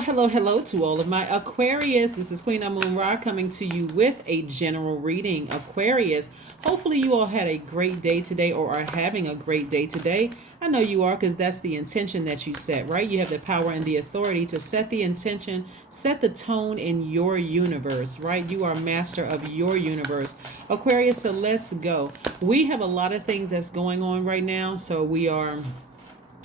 Hello to all of my Aquarius. This is Queen Moon Ra coming to you with a general reading. Aquarius, hopefully you all had a great day today or are having a great day today. I know you are because that's the intention that you set, right? You have the power and the authority to set the intention, set the tone in your universe, right? You are master of your universe. Aquarius, so let's go. We have a lot of things that's going on right now, so we are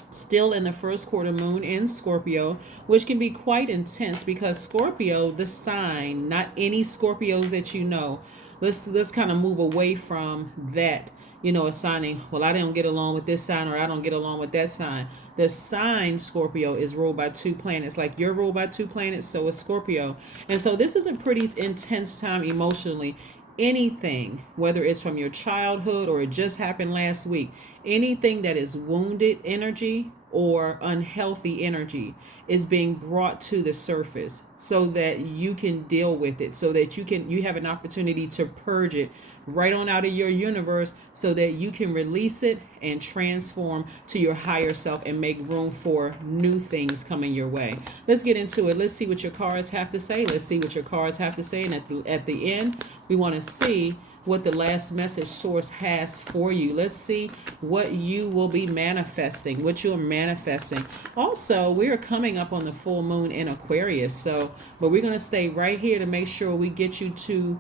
still in the first quarter moon in Scorpio, which can be quite intense because Scorpio, the sign, not any Scorpios that you know. Let's kind of move away from that, assigning, well, I don't get along with this sign or I don't get along with that sign. The sign Scorpio is ruled by two planets. Like you're ruled by two planets, so is Scorpio. And so this is a pretty intense time emotionally. Anything, whether it's from your childhood or it just happened last week, anything that is wounded energy or unhealthy energy is being brought to the surface so that you can deal with it, so that you have an opportunity to purge it right on out of your universe so that you can release it and transform to your higher self and make room for new things coming your way. Let's get into it. Let's see what your cards have to say. Let's see what your cards have to say. And at the end, we want to see what the last message source has for you. Let's see what you will be manifesting, what you're manifesting. Also, we are coming up on the full moon in Aquarius. But we're going to stay right here to make sure we get you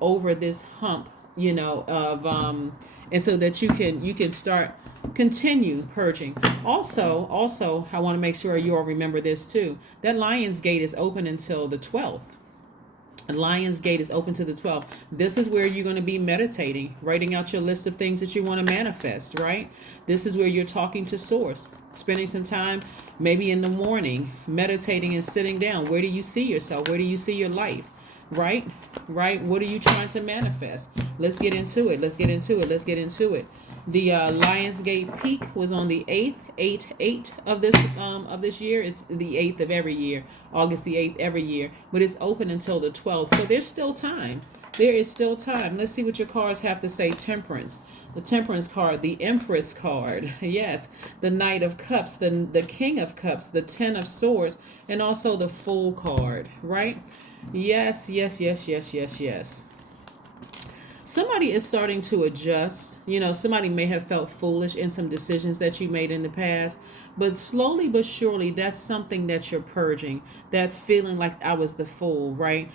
over this hump, and so that you can continue purging. Also, I want to make sure you all remember this too. That Lion's Gate is open until the 12th. Lion's Gate is open to the 12th. This is where you're going to be meditating, writing out your list of things that you want to manifest, right? This is where you're talking to source, spending some time maybe in the morning, meditating and sitting down. Where do you see yourself? Where do you see your life? Right? What are you trying to manifest? Let's get into it. The Lionsgate peak was on the 8th of this year. It's the 8th of every year, August the 8th every year, but it's open until the 12th. So there's still time. There is still time. Let's see what your cards have to say. Temperance. The Temperance card, the Empress card. Yes, the Knight of Cups, the King of Cups, the Ten of Swords, and also the Fool card, right? Yes. Somebody is starting to adjust. Somebody may have felt foolish in some decisions that you made in the past, but slowly but surely, that's something that you're purging. That feeling like I was the fool, right?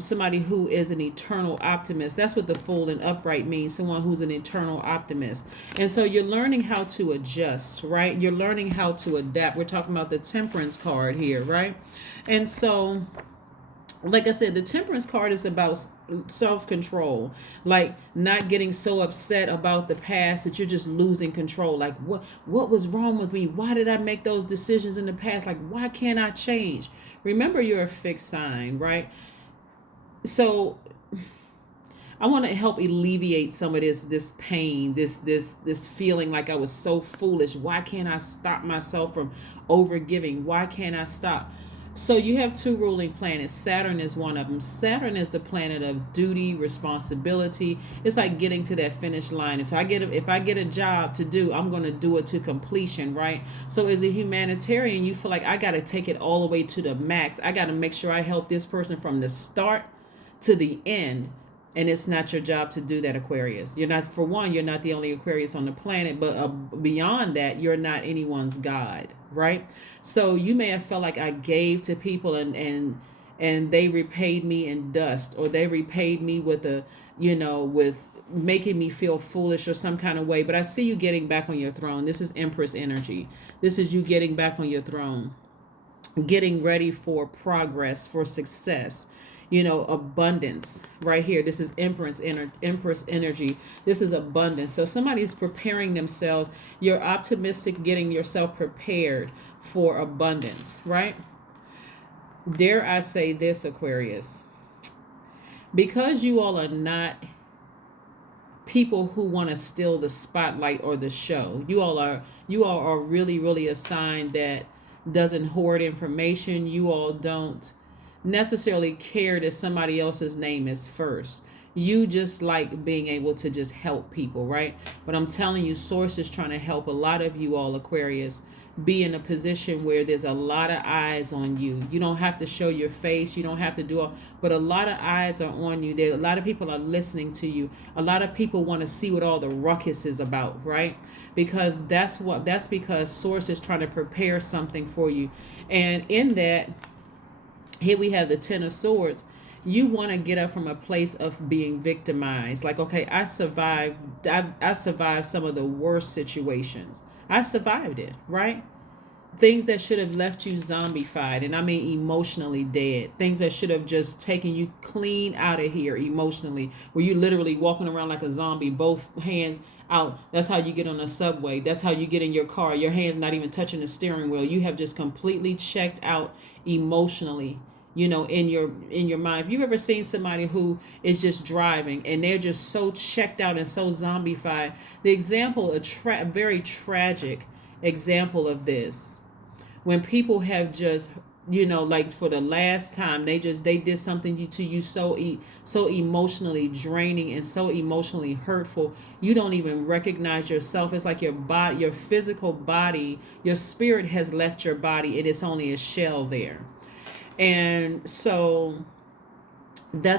Somebody who is an eternal optimist. That's what the fool and upright means. Someone who's an eternal optimist. And so you're learning how to adjust, right? You're learning how to adapt. We're talking about the Temperance card here, right? And so, like I said, the Temperance card is about self-control, like not getting so upset about the past that you're just losing control. Like what was wrong with me? Why did I make those decisions in the past? Like, why can't I change? Remember, you're a fixed sign, right? So I want to help alleviate some of this pain, this feeling like I was so foolish. Why can't I stop myself from overgiving? Why can't I stop? So you have two ruling planets. Saturn is one of them. Saturn is the planet of duty, responsibility. It's like getting to that finish line. If I get a job to do, I'm going to do it to completion, right? So as a humanitarian, you feel like I got to take it all the way to the max. I got to make sure I help this person from the start to the end. And it's not your job to do that, Aquarius. You're not the only Aquarius on the planet, but beyond that, you're not anyone's God, right? So you may have felt like I gave to people and they repaid me in dust, or they repaid me with with making me feel foolish or some kind of way. But I see you getting back on your throne. This is Empress energy. This is you getting back on your throne, getting ready for progress, for success. Abundance right here. This is Empress energy. This is abundance. So somebody's preparing themselves. You're optimistic, getting yourself prepared for abundance, right? Dare I say this, Aquarius? Because you all are not people who want to steal the spotlight or the show. You all are really, really a sign that doesn't hoard information. You all don't necessarily care that somebody else's name is first. You just like being able to just help people, right? But I'm telling you, source is trying to help a lot of you all, Aquarius, be in a position where there's a lot of eyes on you. You don't have to show your face. You don't have to do all, but a lot of eyes are on you. There, a lot of people are listening to you. A lot of people want to see what all the ruckus is about, right? Because that's because Source is trying to prepare something for you. And in that, here we have the Ten of Swords. You want to get up from a place of being victimized. Like, okay, I survived. I survived some of the worst situations. I survived it, right? Things that should have left you zombified, and I mean emotionally dead. Things that should have just taken you clean out of here emotionally, where you literally walking around like a zombie, both hands out. That's how you get on a subway. That's how you get in your car. Your hands not even touching the steering wheel. You have just completely checked out emotionally, in your mind. Have you ever seen somebody who is just driving and they're just so checked out and so zombified? The example, a very tragic example of this, when people have just, like for the last time, they did something to you so emotionally draining and so emotionally hurtful, you don't even recognize yourself. It's like your body, your physical body, your spirit has left your body, and it's only a shell there. And so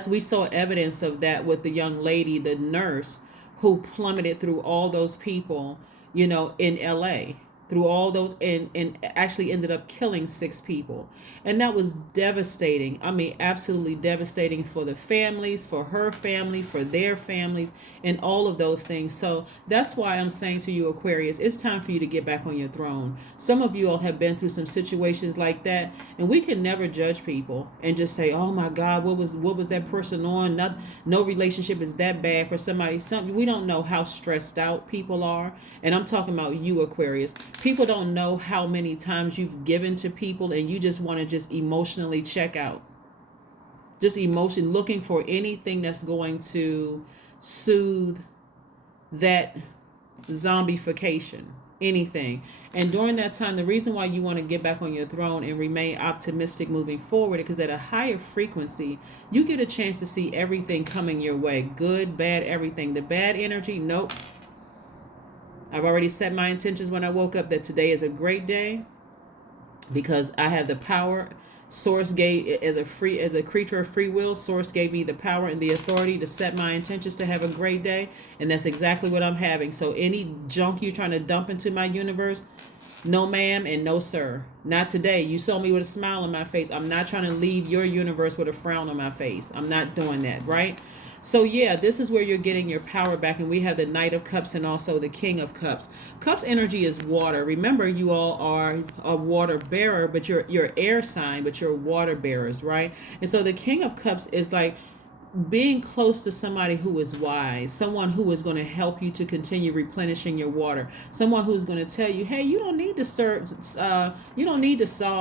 we saw evidence of that with the young lady, the nurse, who plummeted through all those people, in LA, through all those, and actually ended up killing 6 people. And that was devastating. I mean, absolutely devastating for the families, for her family, for their families, and all of those things. So that's why I'm saying to you, Aquarius, it's time for you to get back on your throne. Some of you all have been through some situations like that, and we can never judge people and just say, oh my God, what was that person on? No relationship is that bad for somebody. We don't know how stressed out people are. And I'm talking about you, Aquarius. People don't know how many times you've given to people and you just want to just emotionally check out. Just emotion, looking for anything that's going to soothe that zombification, anything. And during that time, the reason why you want to get back on your throne and remain optimistic moving forward, because at a higher frequency, you get a chance to see everything coming your way. Good, bad, everything. The bad energy, nope. I've already set my intentions when I woke up that today is a great day because I have the power. Source gave, as a creature of free will, Source gave me the power and the authority to set my intentions to have a great day, and that's exactly what I'm having. So any junk you're trying to dump into my universe, no ma'am and no sir. Not today. You saw me with a smile on my face. I'm not trying to leave your universe with a frown on my face. I'm not doing that, right? So yeah, this is where you're getting your power back, and we have the Knight of Cups and also the King of Cups. Cups energy is water. Remember, you all are a water bearer, but you're air sign, but you're water bearers, right? And so the King of Cups is like being close to somebody who is wise, someone who is going to help you to continue replenishing your water, someone who's going to tell you, hey, you don't need to solve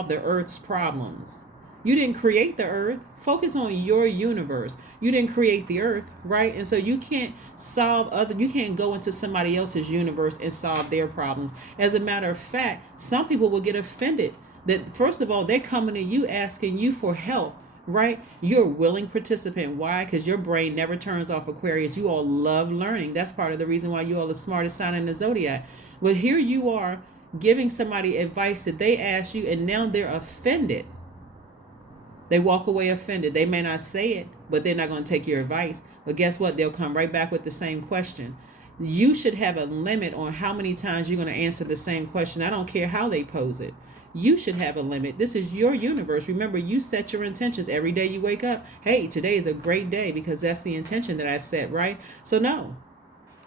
the earth's problems. You didn't create the earth. Focus on your universe. You didn't create the earth, right? And so you can't you can't go into somebody else's universe and solve their problems. As a matter of fact, some people will get offended that, first of all, they're coming to you asking you for help, right? You're a willing participant. Why? Because your brain never turns off, Aquarius. You all love learning. That's part of the reason why you all the smartest sign in the zodiac. But here you are giving somebody advice that they asked you, and now they're offended. They walk away offended. They may not say it, but they're not going to take your advice. But guess what? They'll come right back with the same question. You should have a limit on how many times you're going to answer the same question. I don't care how they pose it. You should have a limit. This is your universe. Remember, you set your intentions every day you wake up. Hey, today is a great day because that's the intention that I set, right? So no,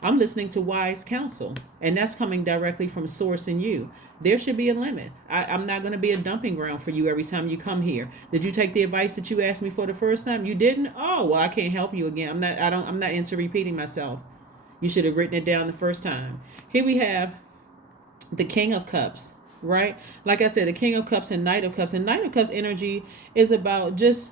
I'm listening to wise counsel, and that's coming directly from Source in you. There should be a limit. I'm not going to be a dumping ground for you every time you come here. Did you take the advice that you asked me for the first time? You didn't? Oh, well, I can't help you again. I'm not into repeating myself. You should have written it down the first time. Here we have the King of Cups, right? Like I said, the King of Cups and Knight of Cups. And Knight of Cups energy is about just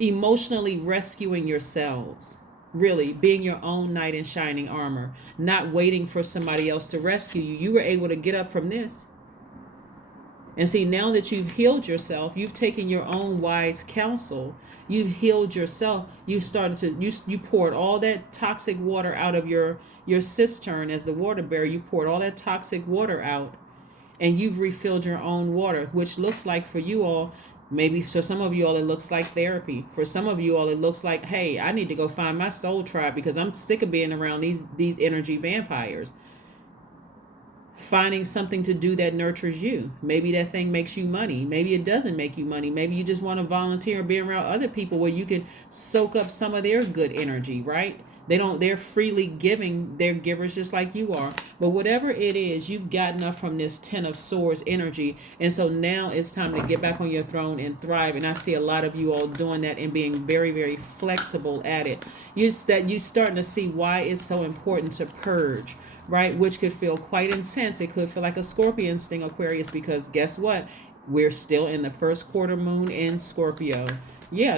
emotionally rescuing yourselves. Really being your own knight in shining armor, not waiting for somebody else to rescue you. You were able to get up from this. And see, now that you've healed yourself, you've taken your own wise counsel, you've healed yourself, you started to, you poured all that toxic water out of your cistern as the water bearer. You poured all that toxic water out. and you've refilled your own water, which looks like for you all, maybe for some of you all, it looks like therapy. For some of you all, it looks like, hey, I need to go find my soul tribe because I'm sick of being around these energy vampires. Finding something to do that nurtures you. Maybe that thing makes you money. Maybe it doesn't make you money. Maybe you just want to volunteer and be around other people where you can soak up some of their good energy, right? They're freely giving. They're givers just like you are. But whatever it is, you've gotten up from this 10 of Swords energy. And so now it's time to get back on your throne and thrive. And I see a lot of you all doing that and being very, very flexible at it. You starting to see why it's so important to purge, right? Which could feel quite intense. It could feel like a scorpion sting, Aquarius, because guess what? We're still in the first quarter moon in Scorpio. Yeah,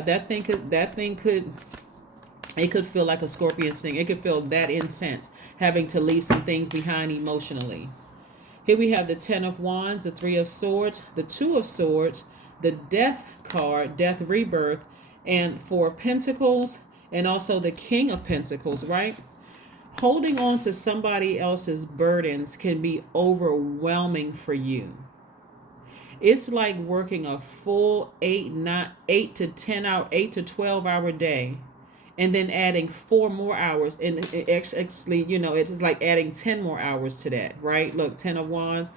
it could feel like a scorpion sting. It could feel that intense, having to leave some things behind emotionally. Here we have the 10 of Wands, the 3 of Swords, the 2 of Swords, the Death card, Death Rebirth, and 4 of Pentacles, and also the King of Pentacles, right? Holding on to somebody else's burdens can be overwhelming for you. It's like working a full 8 to 12 hour day and then adding 4 more hours. And actually, it's like adding 10 more hours to that, right? Look, 10 of Wands.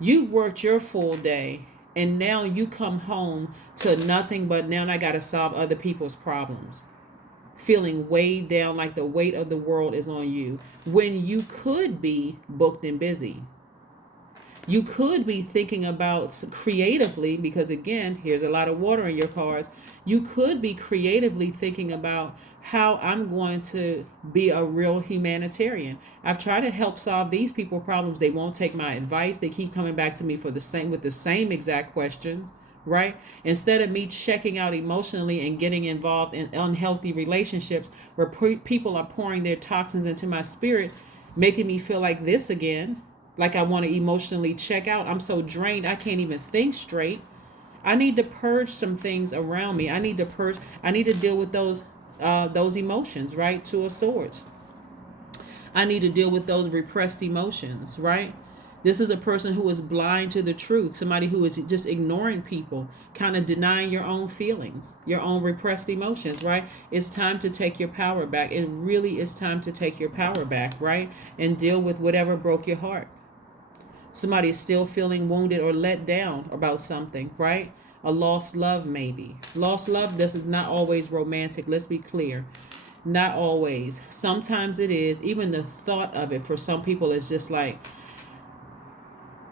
You worked your full day and now you come home to nothing but now I got to solve other people's problems. Feeling weighed down like the weight of the world is on you when you could be booked and busy. You could be thinking about creatively, because again, here's a lot of water in your cards. You could be creatively thinking about how I'm going to be a real humanitarian. I've tried to help solve these people problems. They won't take my advice. They keep coming back to me with the same exact questions. Right? Instead of me checking out emotionally and getting involved in unhealthy relationships where people are pouring their toxins into my spirit, making me feel like this again, like I want to emotionally check out. I'm so drained, I can't even think straight. I need to purge some things around me. I need to deal with those emotions, right? 2 of Swords. I need to deal with those repressed emotions, right? This is a person who is blind to the truth, somebody who is just ignoring people, kind of denying your own feelings, your own repressed emotions, right? It's time to take your power back. It really is time to take your power back, right? And deal with whatever broke your heart. Somebody is still feeling wounded or let down about something, right? A lost love, maybe. Lost love, this is not always romantic. Let's be clear. Not always. Sometimes it is. Even the thought of it for some people is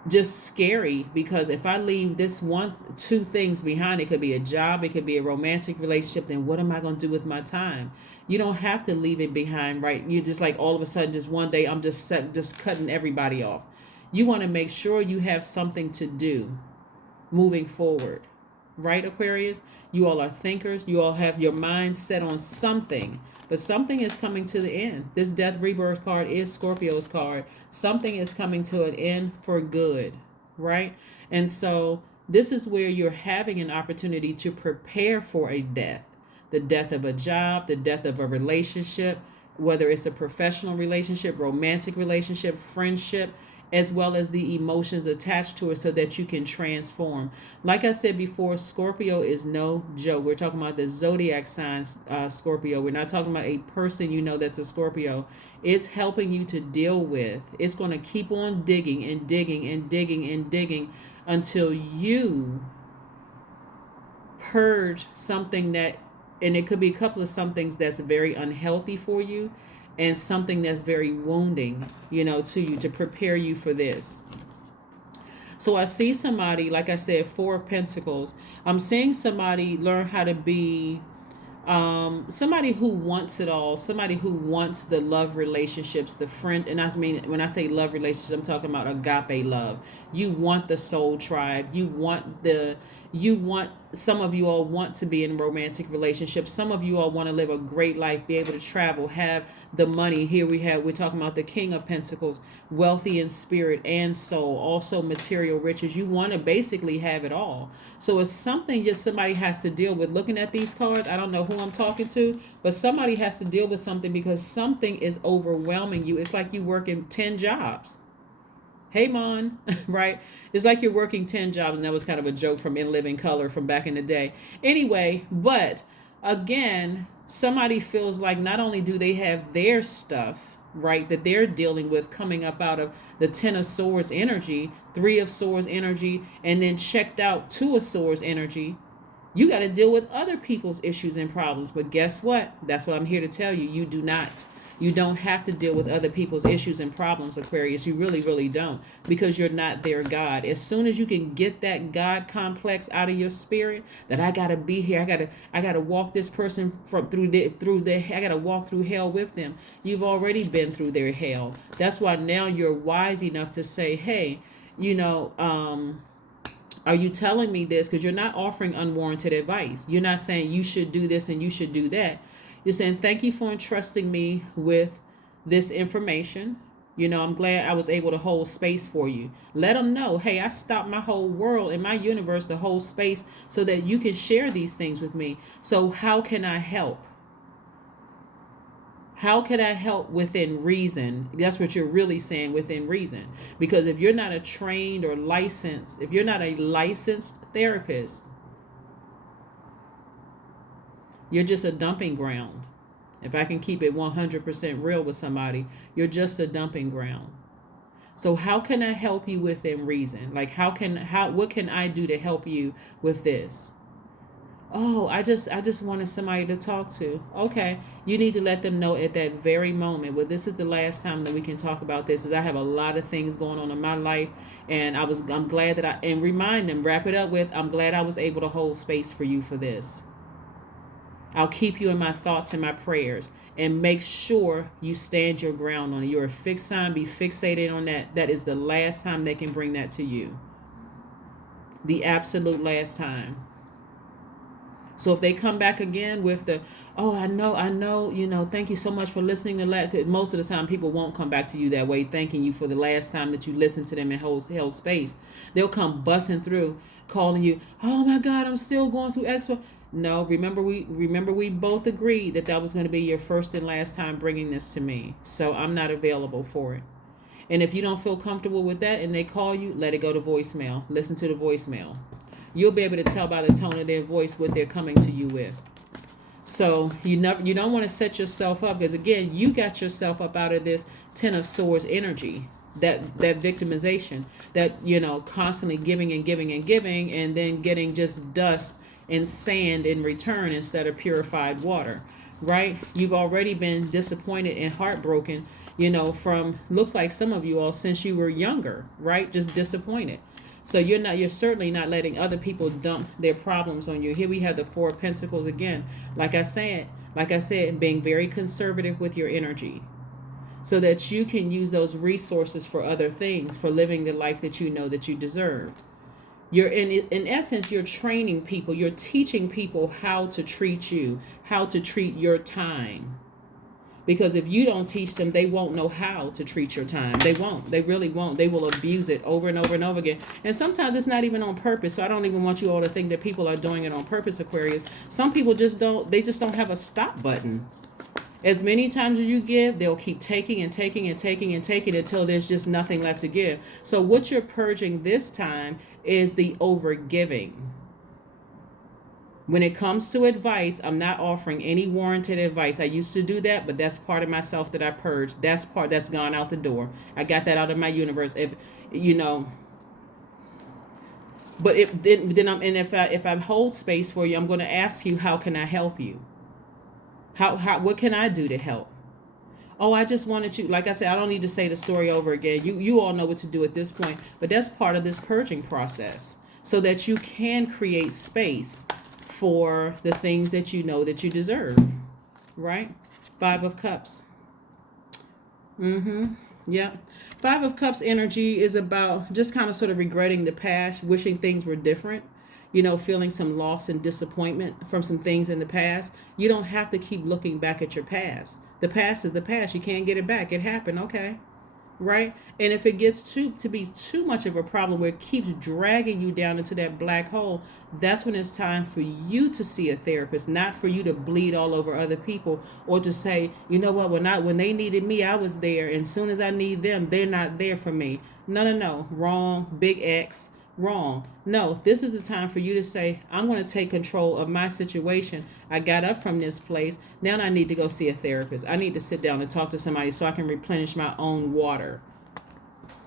just scary, because if I leave this 2 things behind, it could be a job, it could be a romantic relationship, then what am I going to do with my time? You don't have to leave it behind, right? You just like all of a sudden, just one day, I'm just cutting everybody off. You want to make sure you have something to do moving forward, right, Aquarius? You all are thinkers. You all have your mind set on something, but something is coming to the end. This Death Rebirth card is Scorpio's card. Something is coming to an end for good, right? And so this is where you're having an opportunity to prepare for a death. The death of a job, the death of a relationship, whether it's a professional relationship, romantic relationship, friendship, as well as the emotions attached to it, so that you can transform. Like I said before, Scorpio is no joke. We're talking about the zodiac sign, Scorpio. We're not talking about a person that's a Scorpio. It's helping you to deal with. It's going to keep on digging and digging and digging and digging until you purge something and it could be a couple of somethings that's very unhealthy for you, and something that's very wounding, to you, to prepare you for this. So I see somebody, like I said, 4 of Pentacles. I'm seeing somebody learn how to be somebody who wants it all, somebody who wants the love relationships, the friend. And I mean, when I say love relationships, I'm talking about agape love. You want the soul tribe. Some of you all want to be in romantic relationships. Some of you all want to live a great life, be able to travel, have the money. Here we're talking about the King of Pentacles, wealthy in spirit and soul, also material riches. You want to basically have it all. So it's something just somebody has to deal with. Looking at these cards, I don't know who I'm talking to, but somebody has to deal with something, because something is overwhelming you. It's like you work in 10 jobs. Hey, Mon, right? It's like you're working 10 jobs, and that was kind of a joke from In Living Color from back in the day. Anyway, but again, somebody feels like not only do they have their stuff, right, that they're dealing with coming up out of the 10 of Swords energy, 3 of Swords energy, and then checked out 2 of Swords energy. You got to deal with other people's issues and problems. But guess what? That's what I'm here to tell you. You do not. You don't have to deal with other people's issues and problems, Aquarius. You really, really don't, because you're not their God. As soon as you can get that God complex out of your spirit, that I gotta be here, I gotta walk this person I gotta walk through hell with them. You've already been through their hell. That's why now you're wise enough to say, hey, are you telling me this? Because you're not offering unwarranted advice. You're not saying you should do this and you should do that. You're saying, thank you for entrusting me with this information. I'm glad I was able to hold space for you. Let them know, hey, I stopped my whole world and my universe to hold space so that you can share these things with me. So how can I help? How can I help within reason? That's what you're really saying, within reason. Because if you're not a trained or licensed, if you're not a licensed therapist, you're just a dumping ground. If I can keep it 100% real with somebody, you're just a dumping ground. So how can I help you within reason? Like what can I do to help you with this? Oh, I just wanted somebody to talk to. Okay, you need to let them know at that very moment. Well, this is the last time that we can talk about this, is I have a lot of things going on in my life, and I'm glad and remind them, wrap it up with, I'm glad I was able to hold space for you for this. I'll keep you in my thoughts and my prayers, and make sure you stand your ground on it. You're a fixed sign. Be fixated on that. That is the last time they can bring that to you. The absolute last time. So if they come back again with the, oh, I know, thank you so much for listening to that. Most of the time people won't come back to you that way, thanking you for the last time that you listened to them and held space. They'll come busting through, calling you, oh my God, I'm still going through X. No, remember we both agreed that was going to be your first and last time bringing this to me. So I'm not available for it. And if you don't feel comfortable with that and they call you, let it go to voicemail. Listen to the voicemail. You'll be able to tell by the tone of their voice what they're coming to you with. So you don't want to set yourself up, because again, you got yourself up out of this 10 of Swords energy, that victimization, that constantly giving and giving and giving, and then getting just dust and sand in return instead of purified water, right? You've already been disappointed and heartbroken, from, looks like some of you all, since you were younger, right? Just disappointed. So you're certainly not letting other people dump their problems on you. Here we have the 4 of Pentacles again. Like I said, being very conservative with your energy, so that you can use those resources for other things, for living the life that you know that you deserve. You're in essence, you're training people, you're teaching people how to treat you, how to treat your time. Because if you don't teach them, they won't know how to treat your time. They won't. They really won't. They will abuse it over and over and over again. And sometimes it's not even on purpose. So I don't even want you all to think that people are doing it on purpose, Aquarius. Some people just don't have a stop button. As many times as you give, they'll keep taking and taking and taking and taking until there's just nothing left to give. So what you're purging this time is the overgiving. When it comes to advice, I'm not offering any warranted advice. I used to do that, but that's part of myself that I purged. That's gone out the door. I got that out of my universe. But if I hold space for you, I'm going to ask you, how can I help you? What can I do to help? Oh, I just wanted you, like I said, I don't need to say the story over again. You all know what to do at this point, but that's part of this purging process, so that you can create space for the things that you know that you deserve, right? 5 of Cups. Yeah. 5 of Cups energy is about just kind of sort of regretting the past, wishing things were different, feeling some loss and disappointment from some things in the past. You don't have to keep looking back at your past. The past is the past. You can't get it back. It happened. Okay. Right? And if it gets to be too much of a problem where it keeps dragging you down into that black hole, that's when it's time for you to see a therapist, not for you to bleed all over other people, or to say, you know what, when they needed me, I was there, and as soon as I need them, they're not there for me. No, no, no. Wrong. Big X. Wrong. No, this is the time for you to say, I'm going to take control of my situation. I got up from this place. Now I need to go see a therapist. I need to sit down and talk to somebody so I can replenish my own water.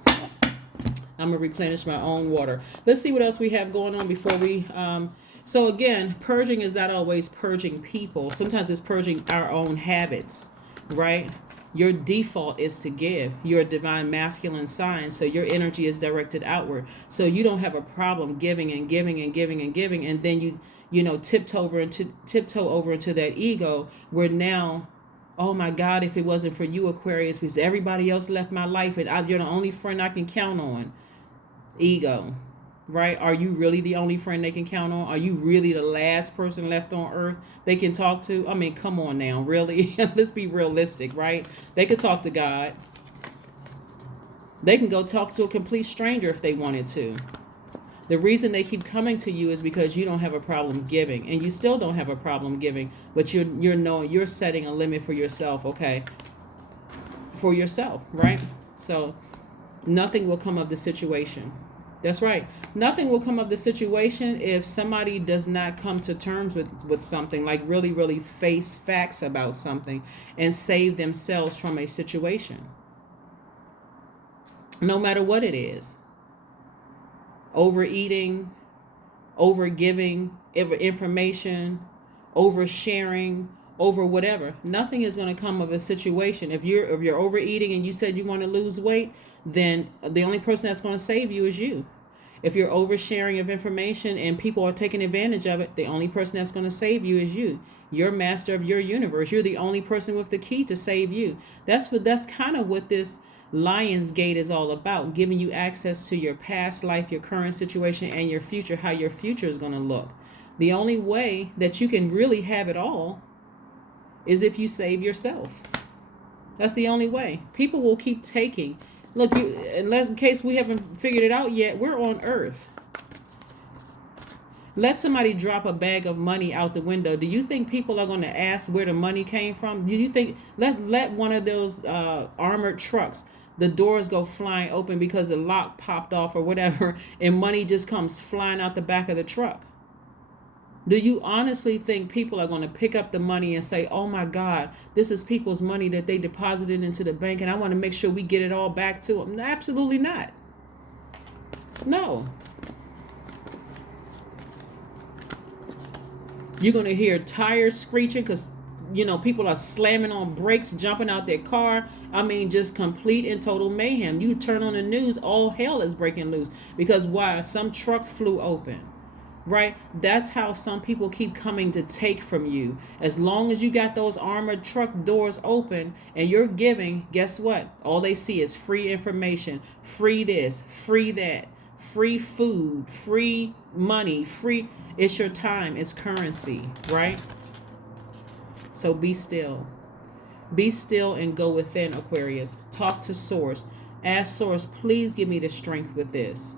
I'm going to replenish my own water. Let's see what else we have going on before we... So again, purging is not always purging people. Sometimes it's purging our own habits, right? Your default is to give. You're a divine masculine sign, so your energy is directed outward. So you don't have a problem giving and giving and giving and giving, and then you tiptoe over into that ego where now, oh my God, if it wasn't for you, Aquarius, because everybody else left my life and you're the only friend I can count on. Ego. Right? Are you really the only friend they can count on? Are you really the last person left on earth they can talk to? I mean, come on now, really? Let's be realistic, right? They could talk to God. They can go talk to a complete stranger if they wanted to. The reason they keep coming to you is because you don't have a problem giving, and you still don't have a problem giving, but you're setting a limit for yourself, okay? For yourself, right? So nothing will come of the situation. That's right. Nothing will come of the situation if somebody does not come to terms with something, like really, really face facts about something and save themselves from a situation. No matter what it is. Overeating, overgiving, information, oversharing, over whatever. Nothing is going to come of a situation. If you're overeating and you said you want to lose weight, then the only person that's going to save you is you. If you're oversharing of information and people are taking advantage of it, the only person that's going to save you is you. You're master of your universe. You're the only person with the key to save you. That's kind of what this Lion's Gate is all about, giving you access to your past life, your current situation, and your future, how your future is going to look. The only way that you can really have it all is if you save yourself. That's the only way. People will keep taking. Look, unless in case we haven't figured it out yet, we're on Earth. Let somebody drop a bag of money out the window. Do you think people are going to ask where the money came from? Do you think let one of those armored trucks, the doors go flying open because the lock popped off or whatever, and money just comes flying out the back of the truck? Do you honestly think people are going to pick up the money and say, oh my God, this is people's money that they deposited into the bank and I want to make sure we get it all back to them? Absolutely not. No. You're going to hear tires screeching because, people are slamming on brakes, jumping out their car. I mean, just complete and total mayhem. You turn on the news, all hell is breaking loose. Because why? Some truck flew open. Right? That's how some people keep coming to take from you. As long as you got those armored truck doors open and you're giving, guess what? All they see is free information, free this, free that, free food, free money, free. It's your time. It's currency, right? So be still. Be still and go within, Aquarius. Talk to Source. Ask Source, please give me the strength with this.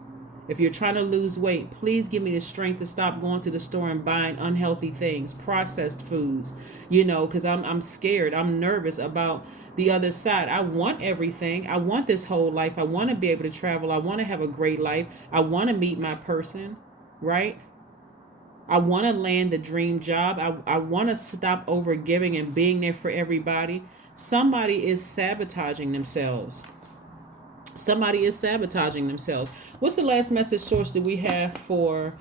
If you're trying to lose weight, please give me the strength to stop going to the store and buying unhealthy things, processed foods, because I'm scared. I'm nervous about the other side. I want everything. I want this whole life. I want to be able to travel. I want to have a great life. I want to meet my person, right? I want to land the dream job. I want to stop over giving and being there for everybody. Somebody is sabotaging themselves. Somebody is sabotaging themselves. What's the last message source that we have for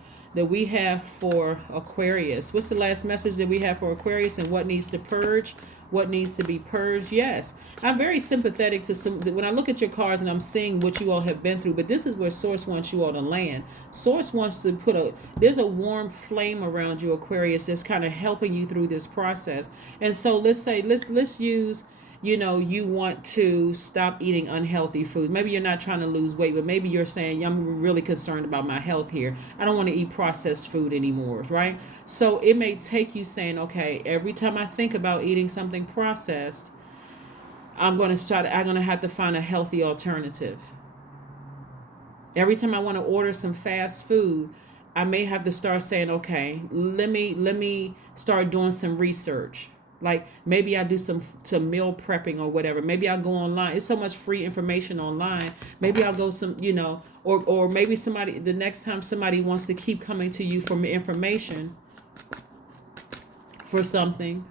Aquarius? What's the last message that we have for Aquarius and what needs to purge? What needs to be purged? Yes. I'm very sympathetic to when I look at your cards and I'm seeing what you all have been through, but this is where Source wants you all to land. Source wants to there's a warm flame around you, Aquarius, that's kind of helping you through this process. And so let's use you want to stop eating unhealthy food. Maybe you're not trying to lose weight, but maybe you're saying, I'm really concerned about my health here. I don't want to eat processed food anymore, right? So it may take you saying, okay, every time I think about eating something processed, I'm going to have to find a healthy alternative. Every time I want to order some fast food, I may have to start saying, okay, let me start doing some research. Like maybe I do some meal prepping or whatever. Maybe I'll go online. It's so much free information online. Maybe I'll go some, or maybe somebody, the next time somebody wants to keep coming to you for information for something,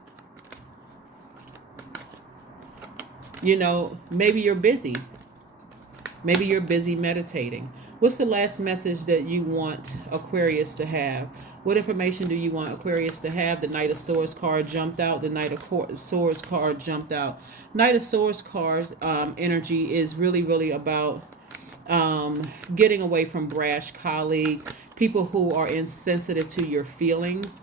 maybe you're busy. Maybe you're busy meditating. What's the last message that you want Aquarius to have? What information do you want Aquarius to have? The Knight of Swords card jumped out. The Knight of Swords card jumped out. Knight of Swords card energy is really, really about getting away from brash colleagues, people who are insensitive to your feelings.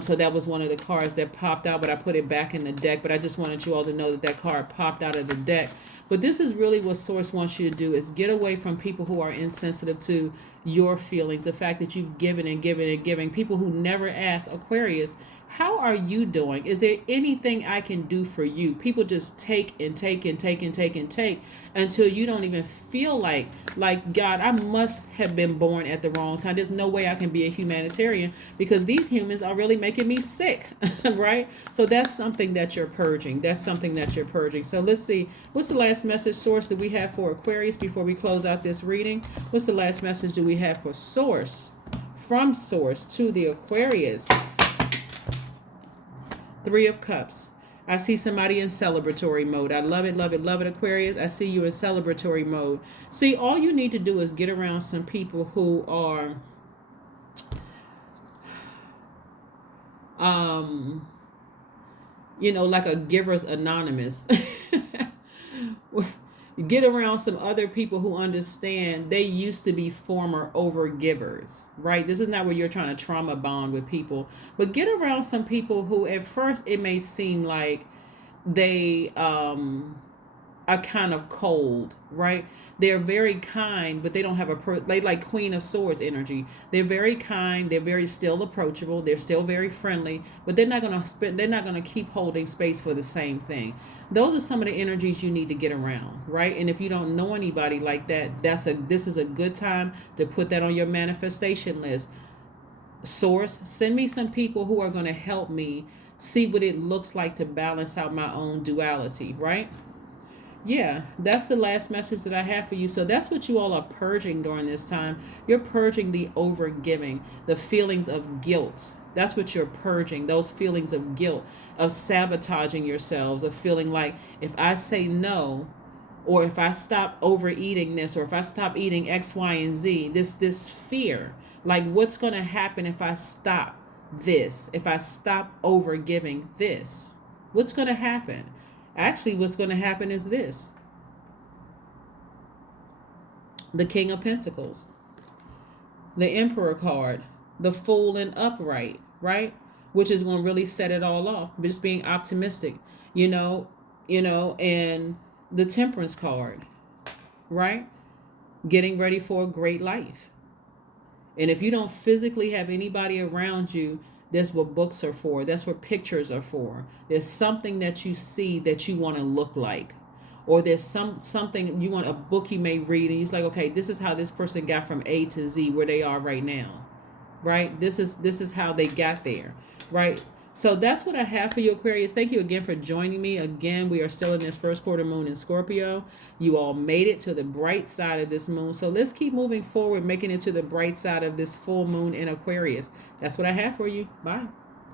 So that was one of the cards that popped out, but I put it back in the deck. But I just wanted you all to know that that card popped out of the deck. But this is really what Source wants you to do, is get away from people who are insensitive to your feelings. The fact that you've given and given and given. People who never ask Aquarius, how are you doing? Is there anything I can do for you? People just take and take and take and take and take until you don't even feel like God, I must have been born at the wrong time. There's no way I can be a humanitarian because these humans are really making me sick, right? So that's something that you're purging. That's something that you're purging. So let's see. What's the last message, Source, that we have for Aquarius before we close out this reading? What's the last message do we have for Source? From Source to the Aquarius. Three of Cups. I see somebody in celebratory mode. I love it, love it, love it, Aquarius. I see you in celebratory mode. See, all you need to do is get around some people who are like a Giver's Anonymous. Get around some other people who understand they used to be former overgivers, right? This is not where you're trying to trauma bond with people, but get around some people who at first it may seem like they are kind of cold, right? They're very kind, but they don't have they like Queen of Swords energy. They're very kind. They're very still approachable. They're still very friendly, but they're not gonna keep holding space for the same thing. Those are some of the energies you need to get around, right? And if you don't know anybody like that, this is a good time to put that on your manifestation list. Source, send me some people who are going to help me see what it looks like to balance out my own duality, right? Yeah, that's the last message that I have for you. So that's what you all are purging during this time. You're purging the overgiving, the feelings of guilt. That's what you're purging, those feelings of guilt, of sabotaging yourselves, of feeling like if I say no, or if I stop overeating this, or if I stop eating X, Y, and Z, this fear, like what's going to happen if I stop this, if I stop overgiving this? What's going to happen? Actually, what's going to happen is this. The King of Pentacles, the Emperor card, the Fool and Upright, right? Which is going to really set it all off. Just being optimistic, and the Temperance card, right? Getting ready for a great life. And if you don't physically have anybody around you, that's what books are for. That's what pictures are for. There's something that you see that you want to look like. Or there's something you want, a book you may read and you're like, okay, this is how this person got from A to Z where they are right now. Right? This is how they got there. Right? So that's what I have for you, Aquarius. Thank you again for joining me. Again, we are still in this first quarter moon in Scorpio. You all made it to the bright side of this moon. So let's keep moving forward, making it to the bright side of this full moon in Aquarius. That's what I have for you. Bye.